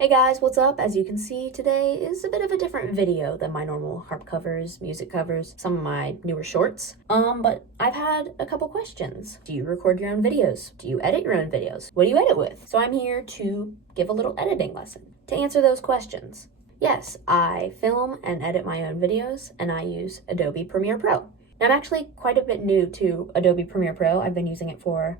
Hey guys, what's up? As you can see, today is a bit of a different video than my normal harp covers, music covers, some of my newer shorts. But I've had a couple questions. Do you record your own videos? Do you edit your own videos? What do you edit with? So I'm here to give a little editing lesson to answer those questions. Yes, I film and edit my own videos, and I use Adobe Premiere Pro. Now, I'm actually quite a bit new to Adobe Premiere Pro. I've been using it for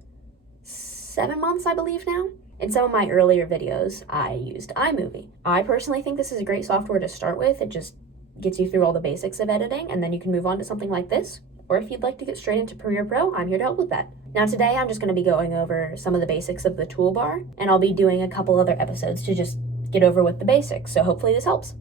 7 months, I believe now. In some of my earlier videos, I used iMovie. I personally think this is a great software to start with. It just gets you through all the basics of editing, and then you can move on to something like this. Or if you'd like to get straight into Premiere Pro, I'm here to help with that. Now today, I'm just going to be going over some of the basics of the toolbar, and I'll be doing a couple other episodes to just get over with the basics, so hopefully this helps.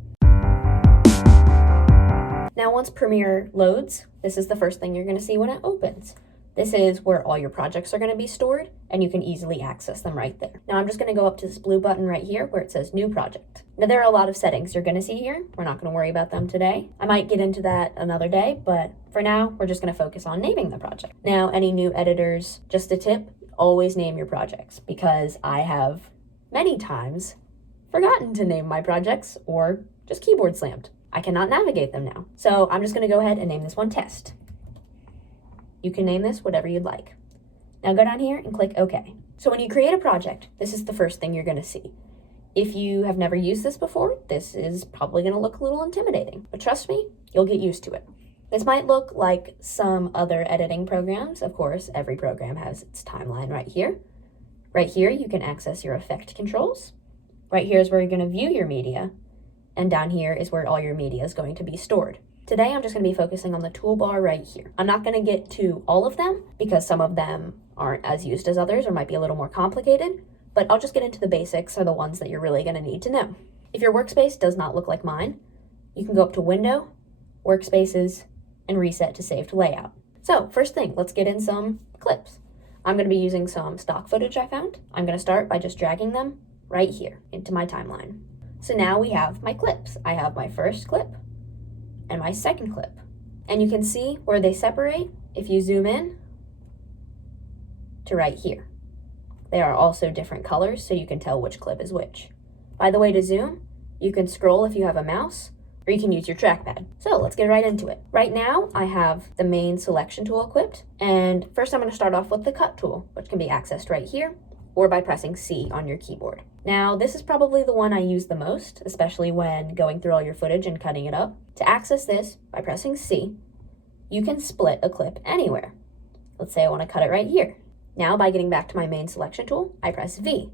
Now once Premiere loads, this is the first thing you're going to see when it opens. This is where all your projects are going to be stored, and you can easily access them right there. Now I'm just going to go up to this blue button right here where it says New Project. Now there are a lot of settings you're going to see here. We're not going to worry about them today. I might get into that another day, but for now, we're just going to focus on naming the project. Now, any new editors, just a tip, always name your projects, because I have many times forgotten to name my projects or just keyboard slammed. I cannot navigate them now. So I'm just going to go ahead and name this one Test. You can name this whatever you'd like. Now go down here and click OK. So when you create a project, this is the first thing you're going to see. If you have never used this before, this is probably going to look a little intimidating, but trust me, you'll get used to it. This might look like some other editing programs. Of course, every program has its timeline right here. Right here, you can access your effect controls. Right here is where you're going to view your media. And down here is where all your media is going to be stored. Today, I'm just going to be focusing on the toolbar right here. I'm not going to get to all of them because some of them aren't as used as others or might be a little more complicated, but I'll just get into the basics or the ones that you're really going to need to know. If your workspace does not look like mine, you can go up to Window, Workspaces, and Reset to save to layout. So first thing, let's get in some clips. I'm going to be using some stock footage I found. I'm going to start by just dragging them right here into my timeline. So now we have my clips. I have my first clip and my second clip. And you can see where they separate if you zoom in to right here. They are also different colors, so you can tell which clip is which. By the way, to zoom, you can scroll if you have a mouse, or you can use your trackpad. So let's get right into it. Right now, I have the main selection tool equipped, and first I'm going to start off with the cut tool, which can be accessed right here, or by pressing C on your keyboard. Now, this is probably the one I use the most, especially when going through all your footage and cutting it up. To access this, by pressing C, you can split a clip anywhere. Let's say I want to cut it right here. Now, by getting back to my main selection tool, I press V,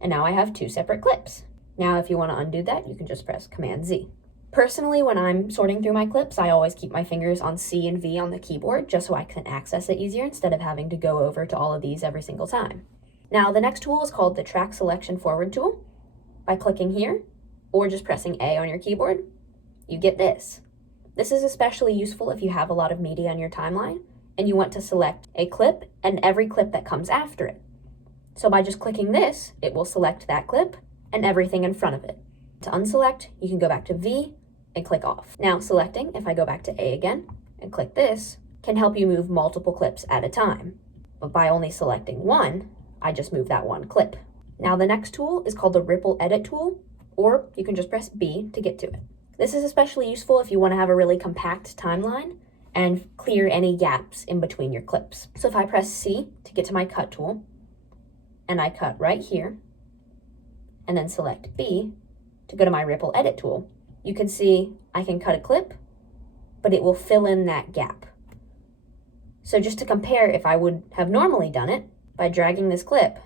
and now I have two separate clips. Now, if you want to undo that, you can just press Command Z. Personally, when I'm sorting through my clips, I always keep my fingers on C and V on the keyboard, just so I can access it easier instead of having to go over to all of these every single time. Now, the next tool is called the Track Selection Forward tool. By clicking here, or just pressing A on your keyboard, you get this. This is especially useful if you have a lot of media on your timeline, and you want to select a clip and every clip that comes after it. So by just clicking this, it will select that clip and everything in front of it. To unselect, you can go back to V and click off. Now, selecting, if I go back to A again and click this, can help you move multiple clips at a time. But by only selecting one, I just move that one clip. Now the next tool is called the Ripple Edit tool, or you can just press B to get to it. This is especially useful if you want to have a really compact timeline and clear any gaps in between your clips. So if I press C to get to my cut tool, and I cut right here, and then select B to go to my Ripple Edit tool, you can see I can cut a clip, but it will fill in that gap. So just to compare, if I would have normally done it, by dragging this clip,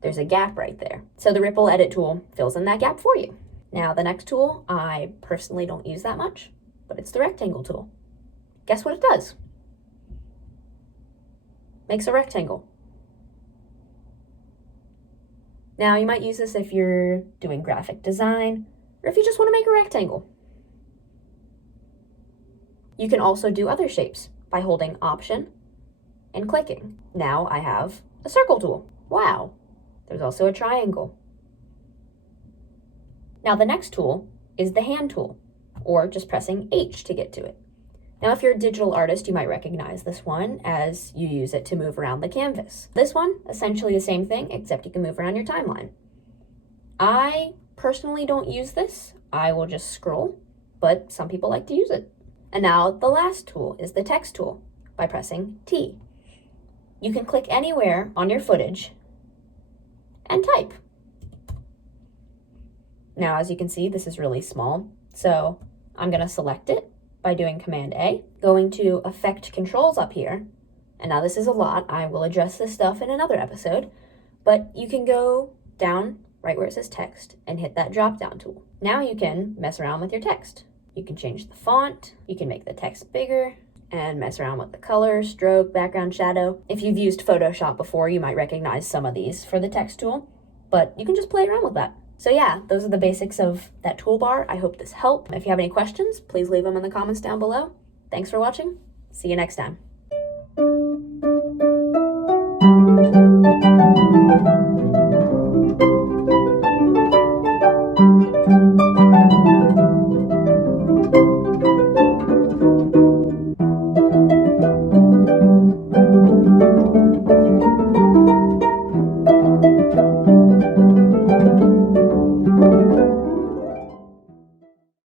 there's a gap right there. So the Ripple Edit tool fills in that gap for you. Now the next tool, I personally don't use that much, but it's the rectangle tool. Guess what it does? Makes a rectangle. Now you might use this if you're doing graphic design, or if you just want to make a rectangle. You can also do other shapes by holding Option and clicking. Now I have a circle tool. Wow. There's also a triangle. Now the next tool is the hand tool, or just pressing H to get to it. Now if you're a digital artist, you might recognize this one as you use it to move around the canvas. This one, essentially the same thing, except you can move around your timeline. I personally don't use this. I will just scroll, but some people like to use it. And now the last tool is the text tool by pressing T. You can click anywhere on your footage and type. Now, as you can see, this is really small, so I'm going to select it by doing Command A, going to Effect Controls up here, and now this is a lot. I will address this stuff in another episode, but you can go down right where it says text and hit that drop-down tool. Now you can mess around with your text. You can change the font, you can make the text bigger, and mess around with the color, stroke, background, shadow. If you've used Photoshop before, you might recognize some of these for the text tool, but you can just play around with that. So yeah, those are the basics of that toolbar. I hope this helped. If you have any questions, please leave them in the comments down below. Thanks for watching. See you next time.